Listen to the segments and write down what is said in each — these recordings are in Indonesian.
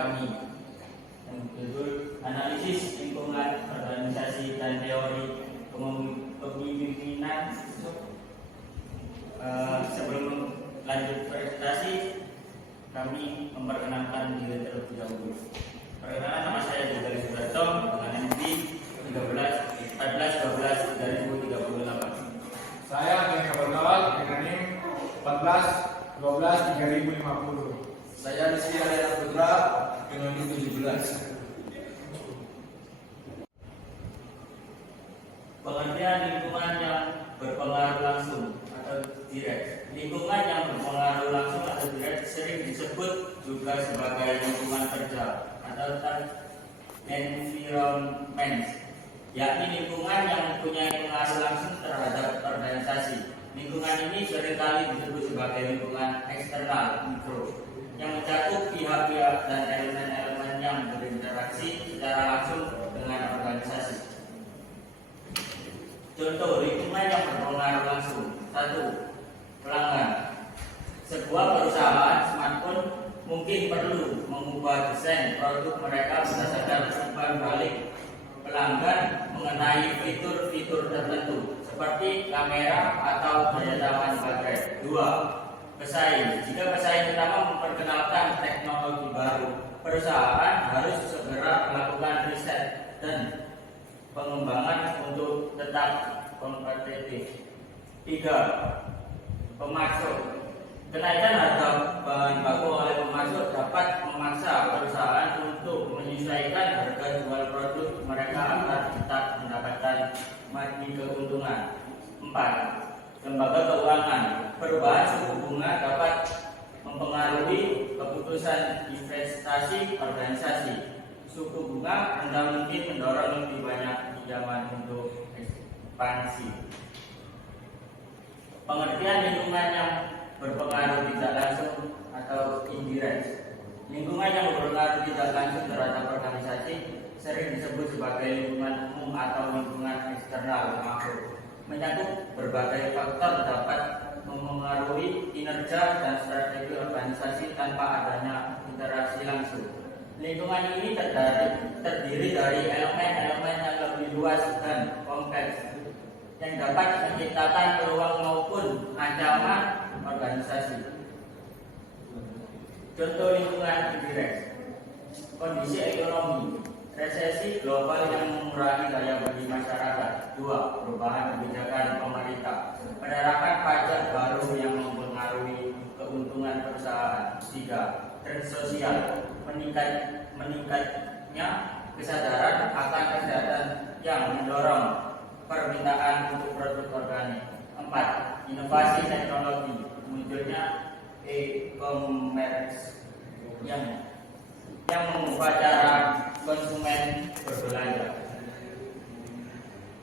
kami yang berjudul Analisis Lingkungan Organisasi dan Teori Kepemimpinan. Sebelum lanjut presentasi, kami memperkenalkan diri terlebih dahulu. Perkenalkan, nama saya Jogja Sudarto dengan NIM 14/12/2038. Saya Adrian Kabarkawal dengan NIM 14/12/3050. Saya Rizky Aryana Putra dengan NIM 17. Pengertian lingkungan yang berpengaruh langsung atau direct. Lingkungan yang berpengaruh langsung atau direct sering disebut juga sebagai lingkungan kerja atau environment, yakni lingkungan yang mempunyai pengaruh langsung terhadap organisasi. Lingkungan ini seringkali disebut sebagai lingkungan eksternal mikro, yang mencakup pihak-pihak dan elemen-elemen yang berinteraksi secara langsung dengan organisasi. Contoh lingkungan yang berpengaruh langsung. 1. Pelanggan. Sebuah perusahaan smartphone mungkin perlu mengubah desain produk mereka berdasarkan umpan balik pelanggan mengenai fitur-fitur tertentu seperti kamera atau daya tahan baterai. 2. Pesaing. Jika pesaing utama memperkenalkan teknologi baru, perusahaan harus segera melakukan riset dan pengembangan untuk tetap kompetitif. 3. Pemasok. Kenaikan harga bahan baku oleh pemasok dapat memaksa perusahaan untuk menyesuaikan harga jual produk mereka agar tetap mendapatkan margin keuntungan. 4. Lembaga keuangan. Perubahan suku bunga dapat mempengaruhi keputusan investasi organisasi. Suku bunga rendah mungkin mendorong lebih banyak pinjaman untuk ekspansi. Pengertian lingkungan yang berpengaruh tidak langsung atau indirect. Lingkungan yang berpengaruh tidak langsung terhadap organisasi sering disebut sebagai lingkungan umum atau lingkungan eksternal makro. Mencakup berbagai faktor dapat memengaruhi kinerja dan strategi organisasi tanpa adanya interaksi langsung. Lingkungan ini terdiri dari elemen-elemen yang lebih luas dan kompleks yang dapat menciptakan peluang maupun ancaman organisasi. Contoh lingkungan indirect. Kondisi ekonomi, resesi global yang mengurangi daya beli masyarakat. 2. Perubahan kebijakan pemerintah, penerapan pajak baru yang mempengaruhi keuntungan perusahaan. 3. Tren sosial, meningkatnya kesadaran akan kesehatan yang mendorong permintaan untuk produk organik. 4. Inovasi teknologi, munculnya e-commerce yang mengubah cara konsumen berbelanja.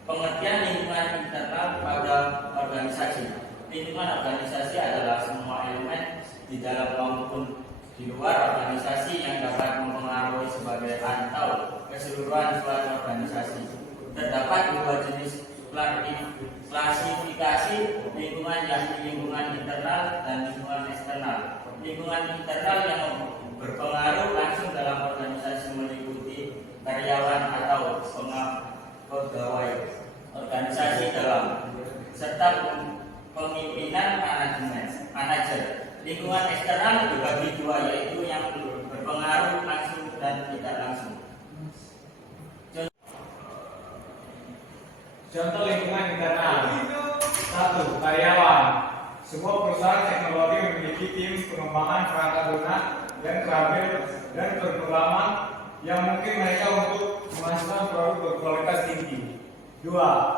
Pengertian lingkungan internal pada organisasi. Lingkungan organisasi adalah semua elemen di dalam maupun di luar organisasi yang dapat mempengaruhi sebagai atau keseluruhan suatu organisasi. Terdapat dua jenis klasifikasi lingkungan, yakni lingkungan internal dan lingkungan eksternal. Lingkungan internal yang berpengaruh langsung dalam organisasi meliputi karyawan atau pegawai organisasi dalam serta pemimpinan manajer. Lingkungan eksternal dibagi dua, yaitu yang berpengaruh langsung dan tidak langsung. Contoh lingkungan internal. 1. Karyawan. Sebuah perusahaan teknologi memiliki tim pengembangan perangkat lunak dan terakhir dan berpengalaman yang mungkin mereka untuk menghasilkan produk berkualitas tinggi. 2.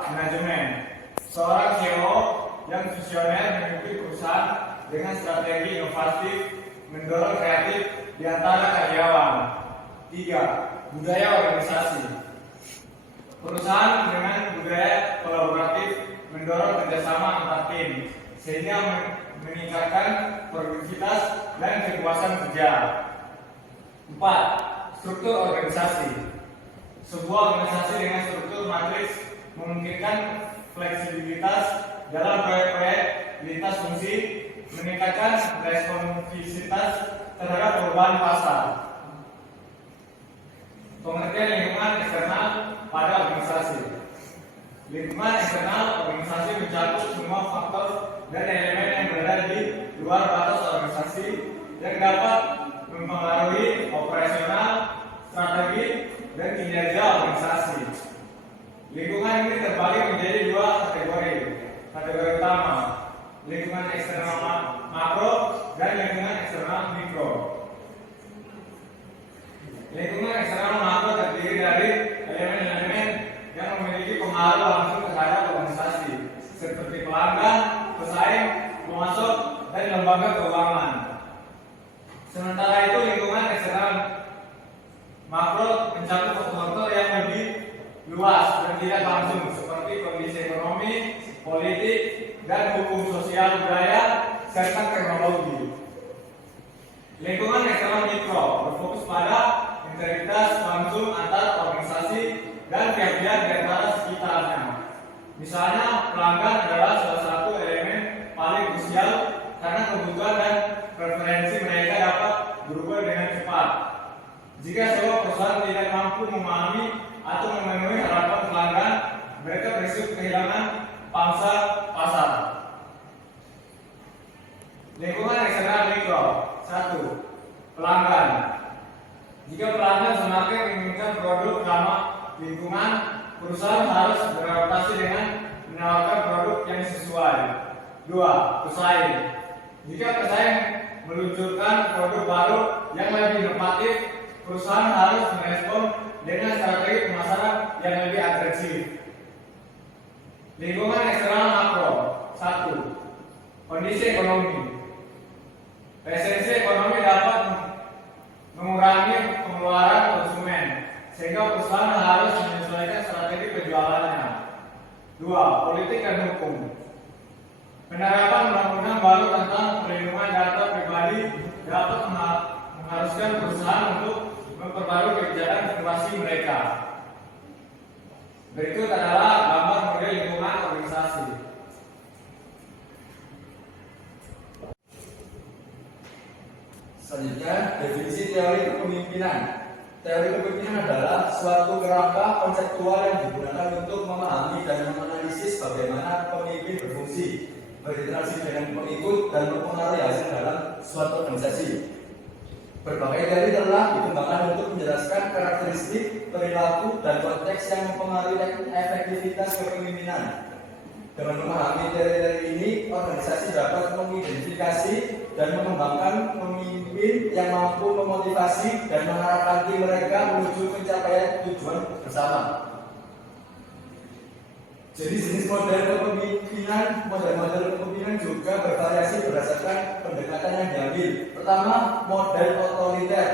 Manajemen. Seorang CEO yang visioner memimpin perusahaan dengan strategi inovatif mendorong kreatif di antara karyawan. 3. Budaya organisasi. Perusahaan dengan budaya kolaboratif mendorong kerjasama antar tim sehingga meningkatkan produktivitas dan kepuasan kerja. 4. Struktur organisasi. Sebuah organisasi dengan struktur matriks memungkinkan fleksibilitas dalam proyek-proyek lintas fungsi, meningkatkan responsivitas terhadap perubahan pasar. Pengertian lingkungan eksternal pada organisasi. Lingkungan eksternal organisasi mencakup semua faktor dan elemen yang berada di luar batas organisasi yang dapat mempengaruhi operasional, strategi, dan kinerja organisasi. Lingkungan ini terbagi menjadi dua kategori. Kategori utama, lingkungan eksternal makro dan lingkungan eksternal mikro. Lingkungan eksternal makro terdiri dari elemen-elemen yang memiliki pengaruh langsung terhadap organisasi, seperti pelanggan, pesaing, pemasok, dan lembaga keuangan. Sementara itu, lingkungan eksternal makro mencakup faktor yang lebih luas dan tidak langsung, seperti kondisi ekonomi, politik, dan hukum sosial budaya, serta teknologi. Lingkungan eksternal mikro berfokus pada integritas langsung antar organisasi dan pihak-pihak di antara sekitarnya. Misalnya, pelanggan adalah salah satu elemen paling krusial karena kebutuhan dan preferensi mereka dapat berubah dengan cepat. Jika sebuah perusahaan tidak mampu memahami atau memenuhi harapan pelanggan, mereka berisiko kehilangan pangsa pasar. Lingkungan eksternal mikro. 1. Pelanggan. Jika pelanggan semakin menginginkan produk ramah lingkungan, perusahaan harus beradaptasi dengan menawarkan produk yang sesuai. 2. Pesaing. Jika pesaing meluncurkan produk baru yang lebih inovatif, perusahaan harus merespon dengan strategi pemasaran yang lebih agresif. Lingkungan eksternal makro. 1. Kondisi ekonomi. Resesi ekonomi dapat mengurangi pengeluaran konsumen, sehingga perusahaan harus menyesuaikan strategi penjualannya. 2. Politik dan hukum. Penerapan undang-undang baru tentang perlindungan data pribadi dapat mengharuskan perusahaan untuk memperbarui kebijakan privasi mereka. Berikut adalah gambar model lingkungan organisasi. Selanjutnya, definisi teori kepemimpinan. Teori kepemimpinan adalah suatu kerangka konseptual yang digunakan untuk memahami dan menganalisis bagaimana pemimpin berfungsi, berinteraksi dengan pengikut, dan mempengaruhi hasil dalam suatu organisasi. Berbagai teori telah dikembangkan untuk menjelaskan karakteristik, perilaku, dan konteks yang mempengaruhi efektivitas kepemimpinan. Dengan memahami teori-teori ini, organisasi dapat mengidentifikasi dan mengembangkan pemimpin yang mampu memotivasi dan mengarahkan tim mereka menuju pencapaian tujuan bersama. Jadi jenis model kepemimpinan, model-model kepemimpinan juga bervariasi berdasarkan pendekatan yang diambil. Pertama, model otoriter.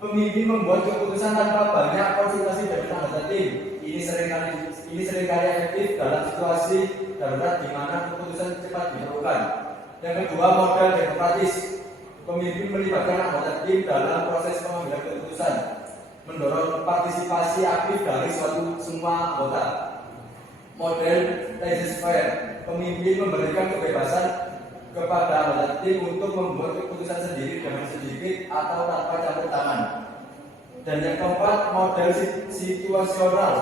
Pemimpin membuat keputusan tanpa banyak konsultasi dari anggota tim. Ini seringkali efektif dalam situasi darurat di mana keputusan cepat diperlukan. Yang kedua, model demokratis. Pemimpin melibatkan anggota tim dalam proses pengambilan keputusan, mendorong partisipasi aktif dari semua anggota. Model laissez-faire. Pemimpin memberikan kebebasan kepada anggota tim untuk membuat keputusan sendiri dengan sedikit atau tanpa campur tangan. Dan yang keempat, model situasional.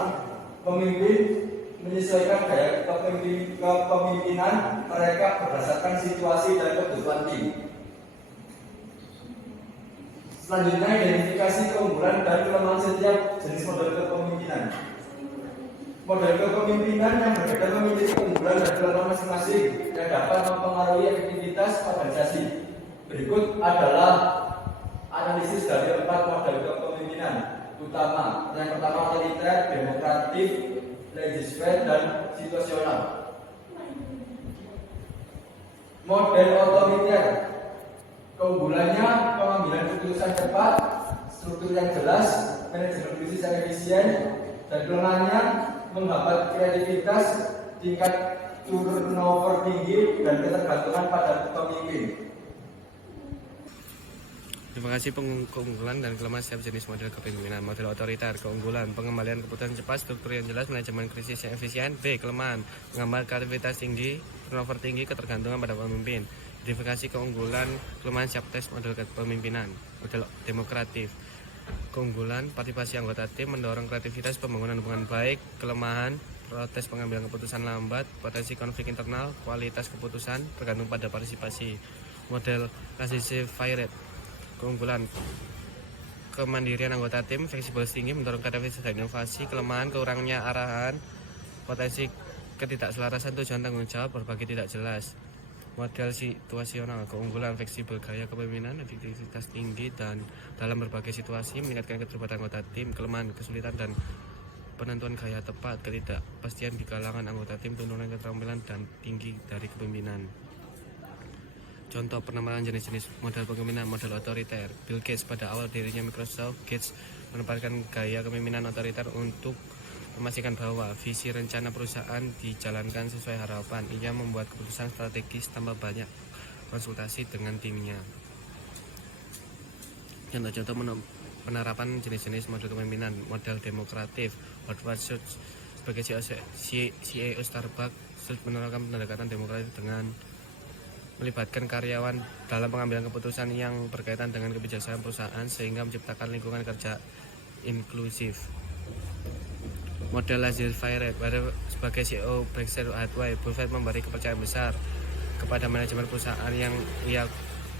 Pemimpin menyesuaikan gaya kepemimpinan mereka berdasarkan situasi dan kebutuhan tim. Selanjutnya, identifikasi keunggulan dan kelemahan setiap jenis model kepemimpinan. Model kepemimpinan yang berbeda memiliki keunggulan dan kelemahan masing-masing yang dapat mempengaruhi efektivitas organisasi. Berikut adalah analisis dari 4 model kepemimpinan utama. Yang pertama, otoriter, demokratif, laissez-faire, dan situasional. Model otoriter, keunggulannya pengambilan keputusan cepat, struktur yang jelas, manajemen krisis yang efisien, dan kelemahannya menghambat kreativitas, tingkat turnover tinggi, dan ketergantungan pada pemimpin. Terima kasih. Keunggulan dan kelemahan setiap jenis model kepemimpinan. Model otoriter, keunggulan, pengembalian keputusan cepat, struktur yang jelas, manajemen krisis yang efisien. B. Kelemahan, menghambat kreativitas tinggi, turnover tinggi, ketergantungan pada pemimpin. Identifikasi keunggulan, kelemahan setiap tes model kepemimpinan. Model demokratif, Keunggulan, partisipasi anggota tim mendorong kreativitas, pembangunan hubungan baik, kelemahan, protes pengambilan keputusan lambat, potensi konflik internal, kualitas keputusan tergantung pada partisipasi. Model laissez faire. Keunggulan, kemandirian anggota tim, fleksibel tinggi, mendorong kreativitas dan inovasi, kelemahan, kurangnya arahan, potensi ketidakselarasan tujuan tanggung jawab, berbagi tidak jelas. Model situasional, keunggulan, fleksibel, gaya kepemimpinan, efektivitas tinggi dan dalam berbagai situasi, meningkatkan keterlibatan anggota tim, kelemahan, kesulitan dan penentuan gaya tepat, ketidakpastian di kalangan anggota tim, penurunan keterampilan dan tinggi dari kepemimpinan. Contoh penempatan jenis-jenis model kepemimpinan, model otoriter. Bill Gates pada awal dirinya Microsoft, Gates menempatkan gaya kepemimpinan otoriter untuk memastikan bahwa visi rencana perusahaan dijalankan sesuai harapan. Ia membuat keputusan strategis tanpa banyak konsultasi dengan timnya. Contoh-contoh penerapan jenis-jenis model kepemimpinan, model demokratif. Howard Schultz sebagai CEO Starbucks, Schultz menerapkan pendekatan demokratif dengan melibatkan karyawan dalam pengambilan keputusan yang berkaitan dengan kebijakan perusahaan sehingga menciptakan lingkungan kerja inklusif. Model laissez-faire. Sebagai CEO Berkshire Hathaway, Buffett memberi kepercayaan besar kepada manajemen perusahaan yang ia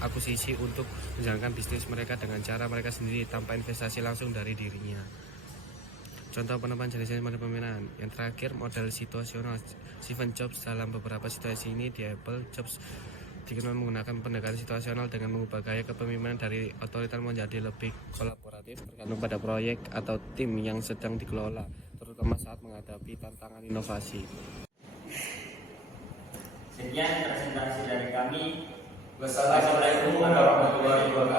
akuisisi untuk menjalankan bisnis mereka dengan cara mereka sendiri tanpa investasi langsung dari dirinya. Contoh penerapan jenis model kepemimpinan. Yang terakhir, model situasional. Steve Jobs dalam beberapa situasi ini di Apple, Jobs dikenal menggunakan pendekatan situasional dengan mengubah gaya kepemimpinan dari otoriter menjadi lebih kolaboratif, tergantung pada proyek atau tim yang sedang dikelola, terutama saat menghadapi tantangan inovasi. Sekian presentasi dari kami. Wassalamualaikum warahmatullahi wabarakatuh.